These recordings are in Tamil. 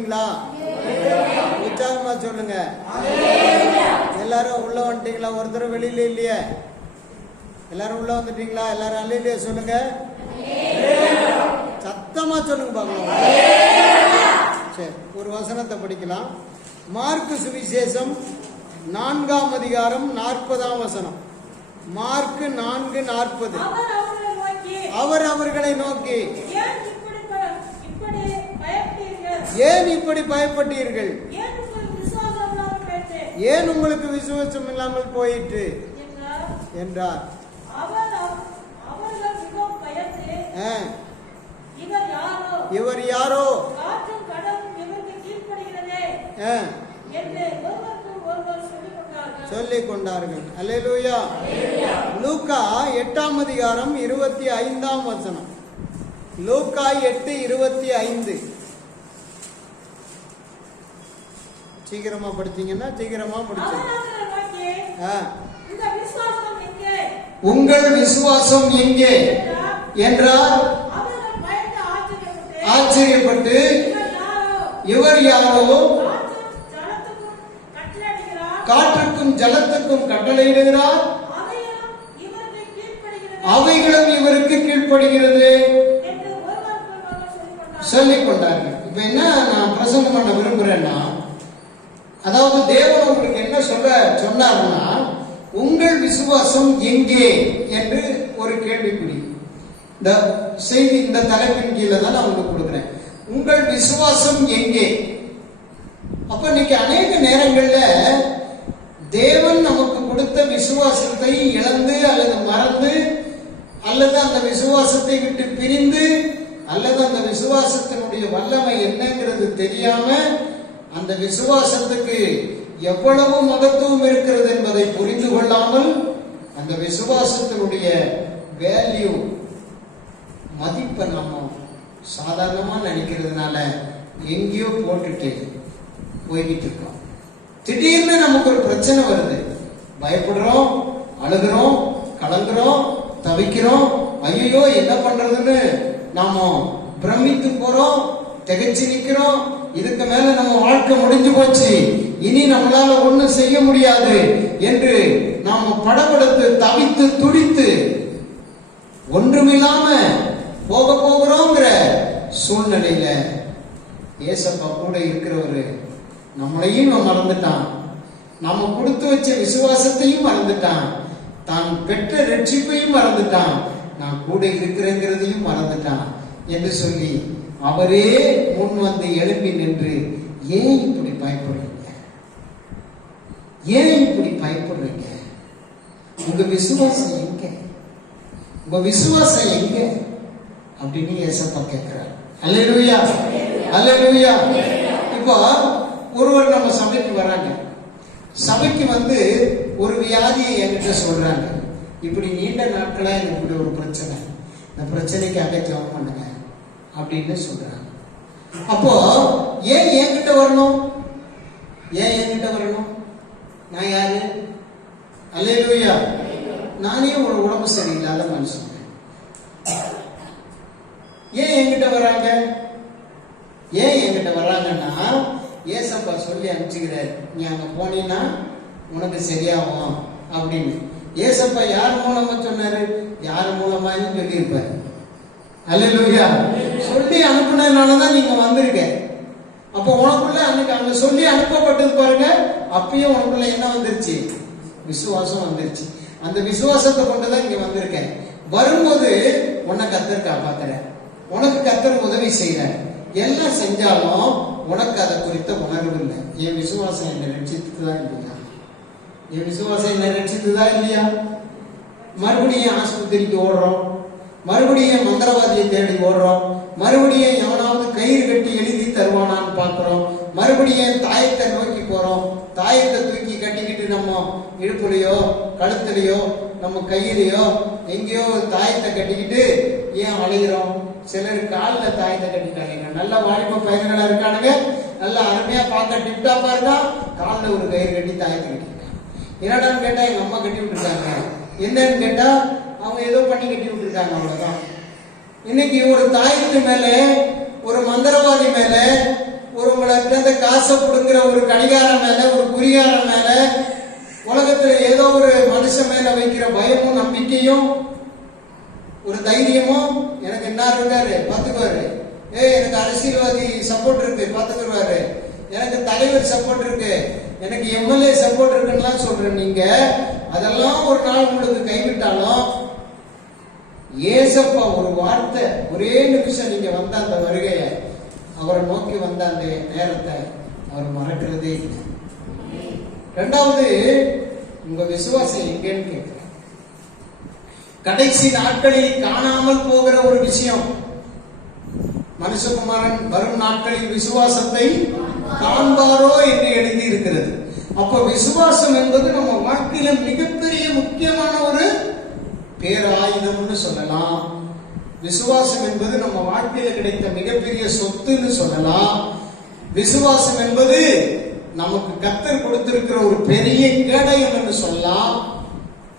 இருக்கீங்களா உற்சாகமா சொல்லுங்க. எல்லாரும் உள்ள வந்துட்டீங்களா? ஒருத்தர் வெளியில இல்லையே. எல்லாரும் உள்ள வந்துட்டீங்களா? எல்லாரும் அல்லையிலே சொல்லுங்க. சத்தமா சொல்லுங்க பார்க்கலாம் சரி ஒரு வசனத்தை படிக்கலாம். மார்க்கு சுவிசேஷம் நான்காம் அதிகாரம் நாற்பதாம் வசனம். மார்க்கு நான்கு நாற்பது. அவர் அவர்களை நோக்கி அவர் அவர்களை நோக்கி ஏன் இப்படி ப- இப்படி பயப்பட்டீர்கள் ஏன் இப்படி பயப்பட்டீர்கள்? ஏன் உங்களுக்கு விசுவாசம் இல்லாமல் போயிற்று? என்றார். இவர் யாரோ? சொல்லிக் கொண்டார்கள். அல்லேலூயா. லூக்கா எட்டாம் அதிகாரம் இருபத்தி ஐந்தாம் வசனம். லூக்கா எட்டு இருபத்தி ஐந்து. சீக்கிரமா படிச்சீங்கன்னா சீக்கிரமா அவர் முடிச்சு உங்கள் விசுவாசம் எங்கே? பயந்து ஆச்சரியப்பட்டு இவர் யாரோ? காற்றுக்கும் ஜலத்துக்கும் கட்டளையிடுகிறார். அவைகளும் இவருக்கு கீழ்ப்படுகிறது. சொல்லிக் கொண்டார்கள் இப்ப என்ன நான் பிரசங்கம் பண்ண விரும்புறேன்னா அதாவது தேவன் உங்களுக்கு என்ன சொல்ல சொன்னார்னா உங்கள் விசுவாசம் எங்கே? என்று ஒரு கேள்விக்குறி. இந்த செய்தி இந்த தலைப்பின் கீழே தான் நான் உங்களுக்கு கொடுக்குறேன். உங்கள் விசுவாசம் எங்கே? அப்ப இன்னைக்கு அநேக நேரங்கள்ல தேவன் நமக்கு கொடுத்த விசுவாசத்தை இழந்து அல்லது மறந்து அல்லது அந்த விசுவாசத்தை விட்டு பிரிந்து அல்லது அந்த விசுவாசத்தினுடைய வல்லமை என்னங்கிறது தெரியாம அந்த விசுவாசத்துக்கு எவ்வளவு மகத்துவம் இருக்கிறது என்பதை புரிந்து கொள்ளாமல் அந்த விசுவாசத்தினுடைய வேல்யூ மதிப்பை நம்ம சாதாரணமா நினைக்கிறதுனால எங்கேயோ போட்டுட்டு போய்கிட்டு இருக்கோம். திடீர்னு நமக்கு ஒரு பிரச்சனை வருது. பயப்படுறோம் அழுகிறோம் கலங்குறோம் தவிக்கிறோம். ஐயோ என்ன பண்றதுன்னு நாம பிரமித்து போறோம் திகச்சு நிக்கிறோம். இதுக்கு மேல நம்ம வாழ்க்கை முடிஞ்சு போச்சு. இனி நம்மளால ஒண்ணும் செய்ய முடியாது என்று நாம படபடுத்து தவித்து துடித்து ஒன்றுமில்லாம போக போகிறோங்கிற சூழ்நிலையில ஏசப்பா கூட இருக்கிறவரு நம்மளையும் மறந்துட்டான். நம்ம கொடுத்து வச்ச விசுவாசத்தையும் மறந்துட்டான். தான் பெற்ற ரட்சிப்பையும் மறந்துட்டான். நான் கூட இருக்கிறேங்கிறதையும் மறந்துட்டான் என்று சொல்லி அவரே முன் வந்து எழுப்பி நின்று ஏன் இப்படி பயப்படுறீங்க? ஏன் இப்படி பயப்படுறீங்க? உங்க விசுவாசம் எங்க? உங்க விசுவாசம் எங்க? அப்படின்னு ஏசப்பா கேட்கிறார். அல்லேலூயா! அல்லேலூயா! இப்போ ஒருவர் நம்ம சபைக்கு வராங்க. சபைக்கு வந்து ஒரு வியாதியை என்கிட்ட சொல்றாங்க. இப்படி நீண்ட நாட்களா எனக்கு இப்படி ஒரு பிரச்சனை. இந்த பிரச்சனைக்கு அதை ஜெபம் பண்ணுங்க. அப்படின்னு சொல்றாங்க. அப்போ ஏன் என்கிட்ட வரணும்? ஏன் என்கிட்ட வரணும்? நான் யாரு? அல்லையா நானே ஒரு உடம்பு சரியில்லாத மனுஷன். ஏன் என்கிட்ட வராங்க? ஏன் என்கிட்ட வர்றாங்கன்னா ஏசப்பா சொல்லி அனுப்பிச்சுக்கிறார். நீ அங்க போனீன்னா உனக்கு சரியாகும் அப்படின்னு. ஏசப்பா யார் மூலமா சொன்னாரு? யார் மூலமாயும் சொல்லியிருப்பாரு. அல்லா சொல்லி அனுப்புனதுனாலதான் நீங்க வந்திருக்க அப்போ உனக்குள்ள அன்னைக்கு அங்க சொல்லி அனுப்பப்பட்டது பாருங்க அப்பயும் உனக்குள்ள என்ன வந்துருச்சு? விசுவாசம் வந்துருச்சு. அந்த விசுவாசத்தை கொண்டுதான் இங்க வந்திருக்கேன். வரும்போது உன்னை கத்தர் காப்பாத்துறேன் உனக்கு கத்தர் உதவி செய்யற எல்லாம் செஞ்சாலும் உனக்கு அதை குறித்த உணர்வு இல்லை. என் விசுவாசம் என்னை ரட்சித்துதா இல்லையா? என் விசுவாசம் என்னை தான் இல்லையா? மறுபடியும் ஆஸ்பத்திரிக்கு ஓடுறோம். மறுபடியும் மந்திரவாதியை தேடி ஓடுறோம் மறுபடியும் எவனாவது கயிறு கட்டி எழுதி தருவானான்னு பார்க்குறோம். மறுபடியும் தாயத்தை நோக்கி போகிறோம் தாயத்தை தூக்கி கட்டிக்கிட்டு நம்ம இடுப்புலையோ கழுத்துலையோ நம்ம கையிலையோ எங்கேயோ தாயத்தை கட்டிக்கிட்டு ஏன் அழுகிறோம்? சிலர் காலில் தாயத்தை கட்டிட்டாங்க. நல்ல வாய்ப்பு பையன்களா இருக்கானுங்க. நல்லா அருமையாக பார்க்க டிப்டாப்பாக இருக்கான் காலில் ஒரு கயிறு கட்டி தாயத்தை கட்டிட்டாங்க என்னடான்னு கேட்டால் எங்கள் அம்மா கட்டி விட்டுருக்காங்க என்னன்னு கேட்டால் அவங்க ஏதோ பண்ணி கட்டி விட்டுருக்காங்க அவ்வளவுதான். இன்னைக்கு ஒரு தாய்க்கு மேல ஒரு மந்திரவாதி மேல ஒரு உங்கள்கிட்ட காசை கொடுங்கிற ஒரு கடிகாரம் மேல ஒரு குறிகாரம் மேல உலகத்துல ஏதோ ஒரு மனுஷன் மேல வைக்கிற பயமும் நம்பிக்கையும் ஒரு தைரியமும் எனக்கு என்ன இருக்காரு பாத்துக்குவாரு. ஏய் எனக்கு அரசியல்வாதி சப்போர்ட் இருக்கு பாத்துக்குவாரு எனக்கு தலைவர் சப்போர்ட் இருக்கு எனக்கு எம்எல்ஏ சப்போர்ட் இருக்குன்னுலாம் சொல்றேன் நீங்க. அதெல்லாம் ஒரு நாள் உங்களுக்கு கைவிட்டாலும் ஏசப்பா ஒரு வார்த்தை ஒரே நிமிஷம் நீங்க வந்த அந்த வருகைய அவரை நோக்கி வந்த அந்த நேரத்தை அவர் மறக்கிறதே இல்லை. ரெண்டாவது உங்க விசுவாசம் எங்கன்னு கேட்கிறேன். கடைசி நாட்களில் காணாமல் போகிற ஒரு விஷயம் மனுஷகுமாரன் வரும் நாட்களில் விசுவாசத்தை காண்பாரோ என்று எழுதி இருக்கிறது அப்ப விசுவாசம் என்பது நம்ம வாழ்க்கையில மிகப்பெரிய முக்கியமான ஒரு பேராயுதம்னு சொல்லலாம். விசுவாசம் என்பது நம்ம வாழ்க்கையில கிடைத்த மிகப்பெரிய சொத்துன்னு சொல்லலாம். விசுவாசம் என்பது நமக்கு கத்தர் கொடுத்திருக்கிற ஒரு பெரிய கேடயம் என்று சொல்லலாம்.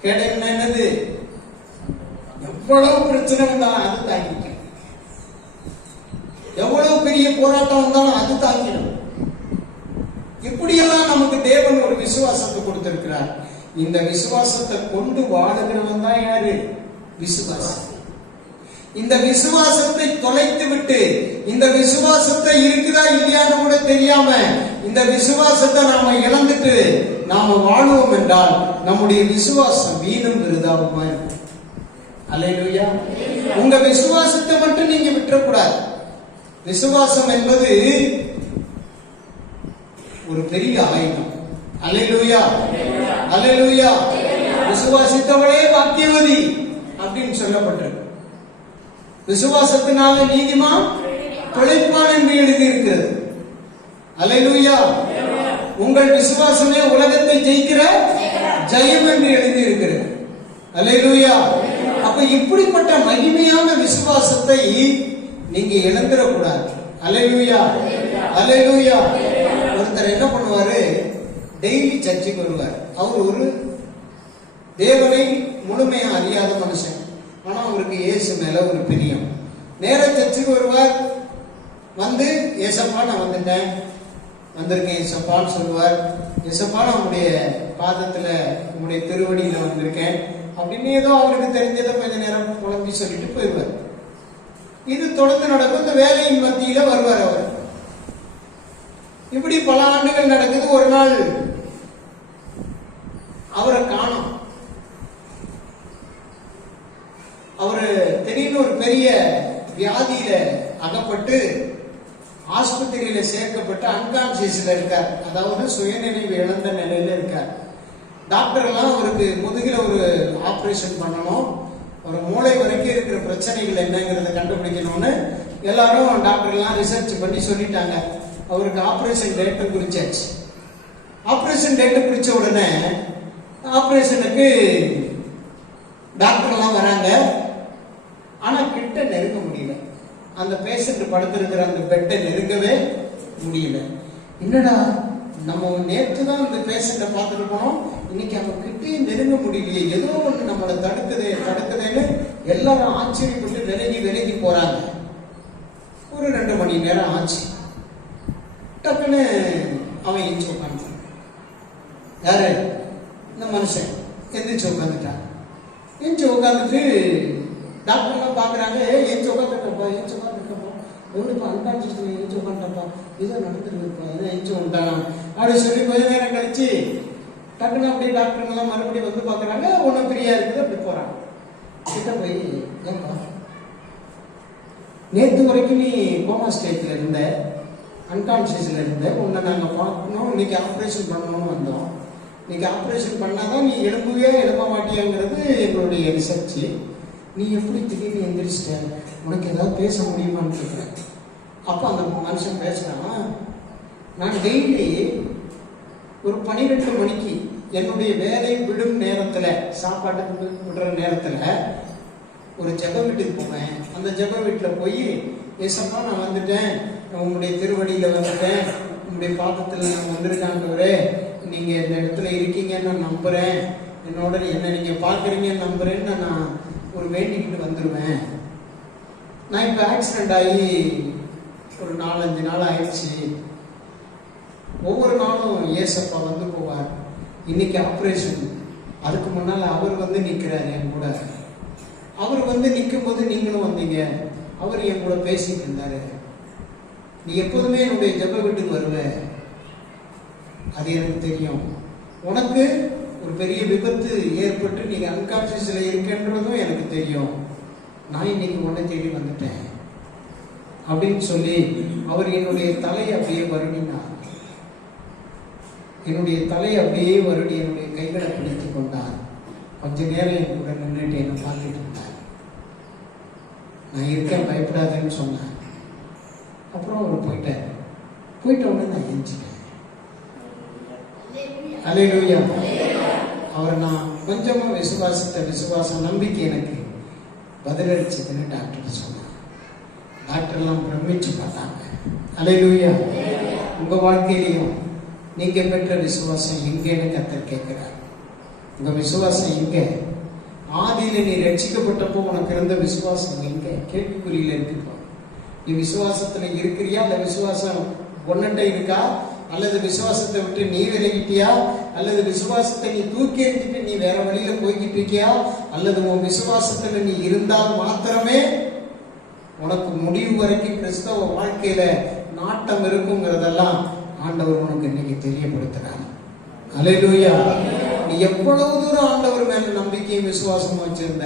கேடயம் என்னது? எவ்வளவு பிரச்சனை வந்தாலும் அது தாங்கிக்கணும் எவ்வளவு பெரிய போராட்டம் வந்தாலும் அது தாங்கிடும். இப்படியெல்லாம் நமக்கு தேவன் ஒரு விசுவாசத்தை கொடுத்திருக்கிறார். இந்த விசுவாசத்தை கொண்டு வாழுகிறவன் தான் யாரு? விசுவாசம் இந்த விசுவாசத்தை தொலைத்து விட்டு இந்த விசுவாசத்தை இருக்குதா இல்லையான்னு கூட தெரியாம இந்த விசுவாசத்தை நாம இழந்துட்டு நாம வாழ்வோம் என்றால் நம்முடைய விசுவாசம் வீணும் விருதாவுமா இருக்கும் உங்க விசுவாசத்தை மட்டும் நீங்க விட்டுறக்கூடாது. விசுவாசம் என்பது ஒரு பெரிய ஆயுதம். அலையலூயா அலையலூயா விசுவாசித்தவளே பாக்கியவதி அப்படின்னு சொல்லப்பட்டிருக்கு விசுவாசத்தினால நீதிமா? தொழிற்பான் என்று எழுதியிருக்கிறது. அலையலூயா உங்கள் விசுவாசமே உலகத்தை ஜெயிக்கிற ஜெயம் என்று எழுதியிருக்கிறது. அலையலூயா அப்ப இப்படிப்பட்ட மகிமையான விசுவாசத்தை நீங்க இழந்துடக்கூடாது. அல்லேலூயா அல்லேலூயா ஒருத்தர் என்ன பண்ணுவாரு? டெய்லி சர்ச்சுக்கு வருவார். அவர் ஒரு தேவனை முழுமையாக அறியாத மனுஷன். ஆனால் அவருக்கு இயேசு மேல ஒரு பிரியம். நேர சர்ச்சுக்கு வருவார். வந்து ஏசப்பா நான் வந்துட்டேன். வந்திருக்கேன் ஏசப்பான்னு சொல்லுவார். ஏசப்பா நான் உங்களுடைய பாதத்தில் உங்களுடைய திருவடியில் வந்திருக்கேன். அப்படின்னு ஏதோ அவருக்கு தெரிஞ்சதை கொஞ்ச நேரம் குழம்பி சொல்லிட்டு போயிடுவார். இது தொடர்ந்து நடக்கும். இந்த வேலையின் மத்தியில வருவார் அவர். இப்படி பல ஆண்டுகள் நடக்குது. ஒரு நாள் அவரை காணும். அவரு திடீர்னு ஒரு பெரிய வியாதியில அகப்பட்டு ஆஸ்பத்திரியில சேர்க்கப்பட்டு அன்கான்சியஸ்ல இருக்கார். அதாவது சுயநினைவு இழந்த நிலையில இருக்கார். டாக்டர் எல்லாம் அவருக்கு முதுகில ஒரு ஆப்ரேஷன் பண்ணணும். ஒரு மூளை வரைக்கும் இருக்கிற பிரச்சனைகள் என்னங்கிறத கண்டுபிடிக்கணும்னு எல்லாரும் டாக்டர் எல்லாம் ரிசர்ச் பண்ணி சொல்லிட்டாங்க. அவருக்கு ஆப்ரேஷன் டேட்டு குறிச்சாச்சு. ஆப்ரேஷன் டேட்டு குறிச்ச உடனே ஆப்ரேஷனுக்கு டாக்டர்லாம் வராங்க. ஆனால் கிட்ட நெருங்க முடியல. அந்த பேஷண்ட் படுத்திருக்கிற அந்த பெட்டை நெருங்கவே முடியல. என்னடா நம்ம நேற்று தான் இந்த பேஷண்ட்டை பார்த்துட்டு போனோம். இன்னைக்கு அவங்க கிட்டே நெருங்க முடியலையே. ஏதோ ஒன்று நம்மளை தடுக்குதே தடுக்குதேன்னு எல்லாரும் ஆச்சரியப்பட்டு விலகி விலகி போறாங்க. ஒரு ரெண்டு மணி நேரம் ஆச்சு. டக்குன்னு அவன் எஞ்சி உட்காந்து யாரு? இந்த மனுஷன் எந்திரிச்சு உட்காந்துட்டான் எந்திரிச்சு உட்காந்துட்டு டாக்டர்லாம் பார்க்குறாங்க எந்திரிச்சு உட்காந்துட்டப்பா எந்திரிச்சு உட்காந்துருக்கப்பா ஒன்றுப்பா அன்கான்சியஸ் எந்திரிச்சு உட்காந்துட்டப்பா இதோ நடந்துருக்குப்பா ஏதோ எந்திரிச்சு வந்துட்டான். அப்படி சொல்லி கொஞ்ச நேரம் கழிச்சு டக்குன்னு அப்படியே டாக்டர்லாம் மறுபடியும் வந்து பார்க்குறாங்க ஒன்றும் ஃப்ரீயாக இருக்குது அப்படி போகிறாங்க கிட்ட போய் ஏன்பா நேற்று வரைக்கும் நீ கோமா ஸ்டேஜில் இருந்த அன்கான்சியஸில் இருந்த உன்னை நாங்கள் பார்க்கணும் இன்னைக்கு ஆப்ரேஷன் பண்ணணும்னு வந்தோம். இன்னைக்கு ஆப்ரேஷன் பண்ணாதான் நீ எழும்பவே எழுப்ப மாட்டியாங்கிறது எங்களுடைய ரிசர்ச் நீ எப்படி திடீர்னு எந்திரிச்சிட்ட? உனக்கு ஏதாவது பேச முடியுமான்னு கேட்குறேன் அப்போ அந்த மனுஷன் பேசுகிறான் நான் டெய்லி ஒரு பன்னிரெண்டு மணிக்கு என்னுடைய வேலை விடும் நேரத்தில் சாப்பாட்டுக்கு விடுற நேரத்தில் ஒரு ஜெப வீட்டுக்கு போவேன். அந்த ஜெப வீட்டில் போய் ஏசப்பா நான் வந்துட்டேன். உங்களுடைய திருவடியில் வந்துட்டேன். உங்களுடைய பாதத்தில் நான் வந்திருக்காண்டவரே நீங்கள் இந்த இடத்துல இருக்கீங்கன்னு நான் நம்புகிறேன் என்னோட என்ன நீங்கள் பார்க்குறீங்கன்னு நம்புகிறேன்னு நான் ஒரு வேண்டிக்கிட்டு வந்துடுவேன் நான் இப்போ ஆக்சிடென்ட் ஆகி ஒரு நாலஞ்சு நாள் ஆயிடுச்சு. ஒவ்வொரு நாளும் ஏசப்பா வந்து போவார். இன்னைக்கு ஆப்ரேஷன் அதுக்கு முன்னால் அவர் வந்து நிற்கிறார் என் கூட. அவர் வந்து நிற்கும் போது நீங்களும் வந்தீங்க. அவர் என் கூட பேசிட்டு இருந்தாரு. நீ எப்போதுமே என்னுடைய ஜெப வீட்டுக்கு வருவ. அது எனக்கு தெரியும். உனக்கு ஒரு பெரிய விபத்து ஏற்பட்டு நீங்க அன்கான்சியஸில் இருக்கின்றதும் எனக்கு தெரியும். நான் இன்னைக்கு உன்னை தேடி வந்துட்டேன். அப்படின்னு சொல்லி அவர் என்னுடைய தலையை அப்படியே வருடினார். என்னுடைய தலையை அப்படியே வருடி என்னுடைய கைகளை பிடித்து கொண்டார். கொஞ்ச நேரம் என் கூட நின்றுட்டு என்னை பார்த்துட்டு இருந்தார். நான் இருக்கேன் பயப்படாதேன்னு சொன்னேன் அப்புறம் அவர் போயிட்டார். போயிட்ட உடனே நான் எரிஞ்சிட்டேன் அலையிலூயா? அவர் நான் கொஞ்சமா விசுவாசித்த விசுவாசம் நம்பிக்கை எனக்கு பதிலளிச்சதுன்னு டாக்டர் சொன்னார் டாக்டர்லாம் பிரமிச்சு பார்த்தாங்க. அலையிலூயா? உங்க வாழ்க்கையிலையும் நீங்க பெற்ற விசுவாசம் எங்கேன்னு கத்தர் கேட்குறார். உங்க விசுவாசம் எங்கே ஆதியில் நீ ரட்சிக்கப்பட்டப்போ உனக்கு இருந்த விசுவாசம் எங்கே கேள்விக்குறியில் இருக்குப்பா நீ விசுவாசத்துல இருக்கிறியா? அந்த விசுவாசம் ஒன்னட்ட இருக்கா? அல்லது விசுவாசத்தை விட்டு நீ விலகிட்டியா? அல்லது விசுவாசத்தை நீ தூக்கி எறிஞ்சிட்டு நீ வேற வழியில போய்கிட்டு இருக்கியா? அல்லது உன் விசுவாசத்துல நீ இருந்தால் மாத்திரமே உனக்கு முடிவு வரைக்கும் கிறிஸ்தவ வாழ்க்கையில நாட்டம் இருக்குங்கிறதெல்லாம் ஆண்டவர் உனக்கு இன்னைக்கு தெரியப்படுத்துறாங்க அலையிலூயா நீ எவ்வளவு தூரம் ஆண்டவர் மேல நம்பிக்கையும் விசுவாசமும் வச்சிருந்த?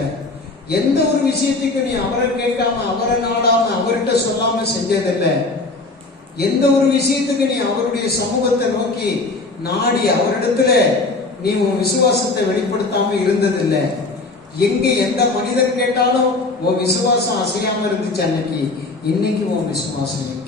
எந்த ஒரு விஷயத்துக்கு நீ அவரை கேட்காம அவரை நாடாம அவர்கிட்ட சொல்லாம செஞ்சதில்லை. எந்த ஒரு விஷயத்துக்கு நீ அவருடைய சமூகத்தை நோக்கி நாடி அவரிடத்துல நீ உன் விசுவாசத்தை வெளிப்படுத்தாம இருந்ததில்லை. எங்க எந்த மனிதன் கேட்டாலும் உன் விசுவாசம் அசையாம இருந்துச்சு அன்னைக்கு. இன்னைக்கு உன் விசுவாசம்